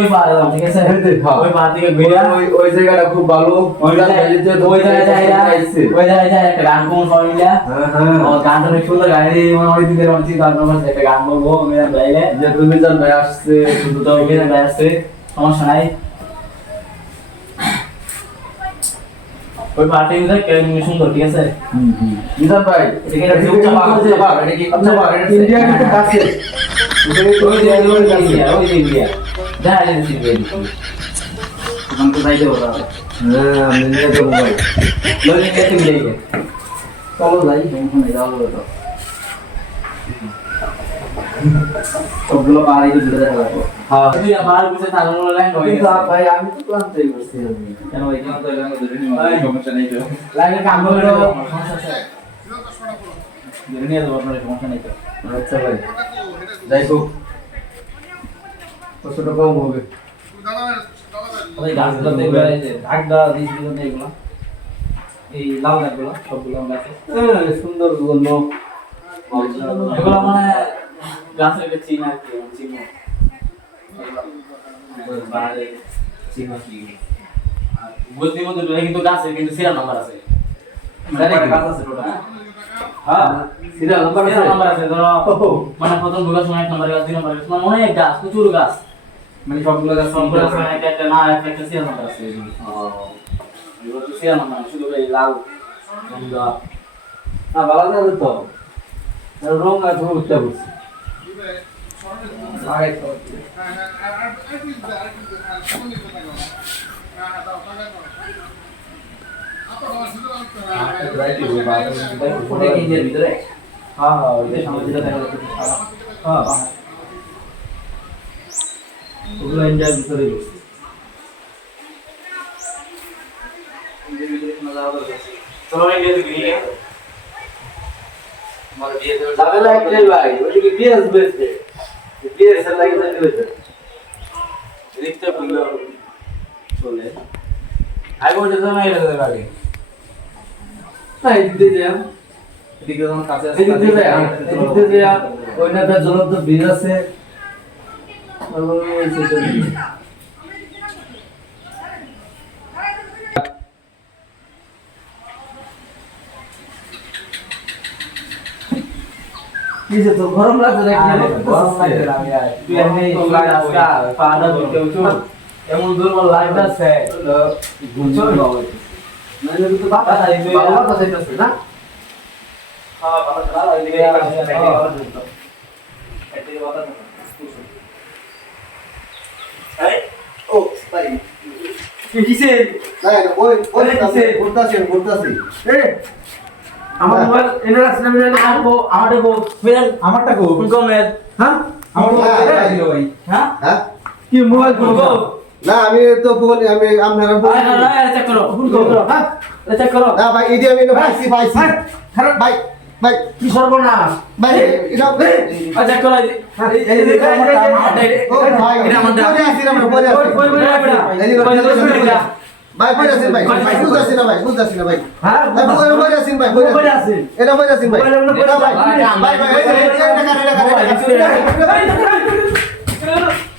ওই পারে দাও ঠিক আছে ওই পার থেকে ঘুরে ওই জায়গাটা খুব ভালো ওই জায়গায় যায় একটা গান কোন ফর্মুলা ও গানটা অনেক সুন্দর গাড়ি অনেক দিনের অনেক গান করছে একটা গান বলবো মিজান ভাইলে যে তুমি জান ভাই আসছে শুধু তো মিজান ভাই আসছে সমস্যা নাই ওই পার্টি মিউজিক কেমন সুন্দর ঠিক আছে মিজান ভাই এদিকে একটা ঝুঁকটা পার এটা কি আচ্ছা পার এটা ইন্ডিয়া কিন্তু কাছে ওই যে ইন্ডিয়া যা আগে দিছি ওখান তো যাইতে হবে হ্যাঁ আমি নিয়ে যাবো ভাই লোকে কেটে মিলে গেছে চলো যাই ওখানে যাও তো সবগুলো পার এই দূরে দেখা যাবে হ্যাঁ তুই আবার বুঝে তাহলে লাইন হয়ে কিন্তু গেছে ভাই আমি তো ক্লান্তই করছি কেন ভাই কেন তো লাইন ধরে নি ভাই সমস্যা নেই তো লাইনে কাম করে সমস্যা আছে ধরে নিয়ে যাবো আপনার সমস্যা নেই তো আচ্ছা ভাই যাই হোক কতটা কম হবে ওই গাছগুলো দেখবে এই যে আগদা দিয়েছিল না এগুলো এই লাল গাছগুলো সবগুলো গাছে সুন্দর জন্য এগুলো মানে গাছের একটা চিহ্ন আর কি চিহ্ন বাইরে চিহ্ন কি আর বুঝতে মতো কিন্তু গাছের কিন্তু সিরিয়াল নাম্বার আছে গাছ আছে টোটাল হ্যাঁ সিরিয়াল নাম্বার আছে ধরো মানে প্রথম দুটো সময় 1 নম্বর গাছ 2 নম্বর গাছ মানে অনেক গাছ প্রচুর গাছ মানে সবগুলো গাছ একটা না একটা সিরিয়াল নাম্বার আছে এগুলো তো সিরিয়াল নাম্বার শুধু এই লাল না ভালো যাবে তো রং আছে উঠতে বলছি লাগাই তো অনেক ইঞ্জিনের ভিতরে হ্যাঁ হ্যাঁ ওই সামনে যেটা দেখা যাচ্ছে হ্যাঁ ওগুলো ইঞ্জিনের ভিতরে গেছে ইঞ্জিনের ভিতরে কোনো যাওয়া দরকার চলো ইন্ডিয়াতে গিয়ে আমার বিয়ে দেবে যাবে লাগলে ভাই ওদিকে বিএস বেসবে বিএস এর লাগে যাবে বেসবে দেখতে ভুললো চলে আই বলতে তো না এটা লাগে না এদিকে যাও এদিকে যখন কাছে আসে এদিকে যাও এদিকে যাও ওইটাতে জলন্ত বীজ আছে ওই সেটা কিসে তো গরম লাগছে নাকি গরম লাগে না আমি তুই এমনি আজকা পাড়া দিতে উঠো এমন দুর্বল লাগতাছে বুঝছো বাবা মানে তো বাবা তাই তুই বাবা তো যাইতাছে না হ্যাঁ বাবা চলা এদিকে এদিকে বাবা এই ও ভাই কিসে না না ওই বলতাছি এ আমার মোবাইল এনে রাখছিলাম আমি আমারটা গো আমারটা গো কোন কমের হ্যাঁ আমার মোবাইল কেটে দিল ভাই হ্যাঁ হ্যাঁ কি মোবাইল কোন গো না আমি তো বলি আমি আপনারা ভাই ভাই চেক করো কোন করো হ্যাঁ চেক করো না ভাই ইদি আমি পাইছি খারাপ ভাই ভাই কি সর্বনাশ ভাই এটা চেক করো এই যে ও ভাই এটা আমারটা পরে আসি আমরা পরে আসি কই ভাই পরে আসি ভাই বুঝাছি না ভাই হ্যাঁ পরে আসি ভাই পরে আসি এটা পরে আসি ভাই ভাই ভাই এটা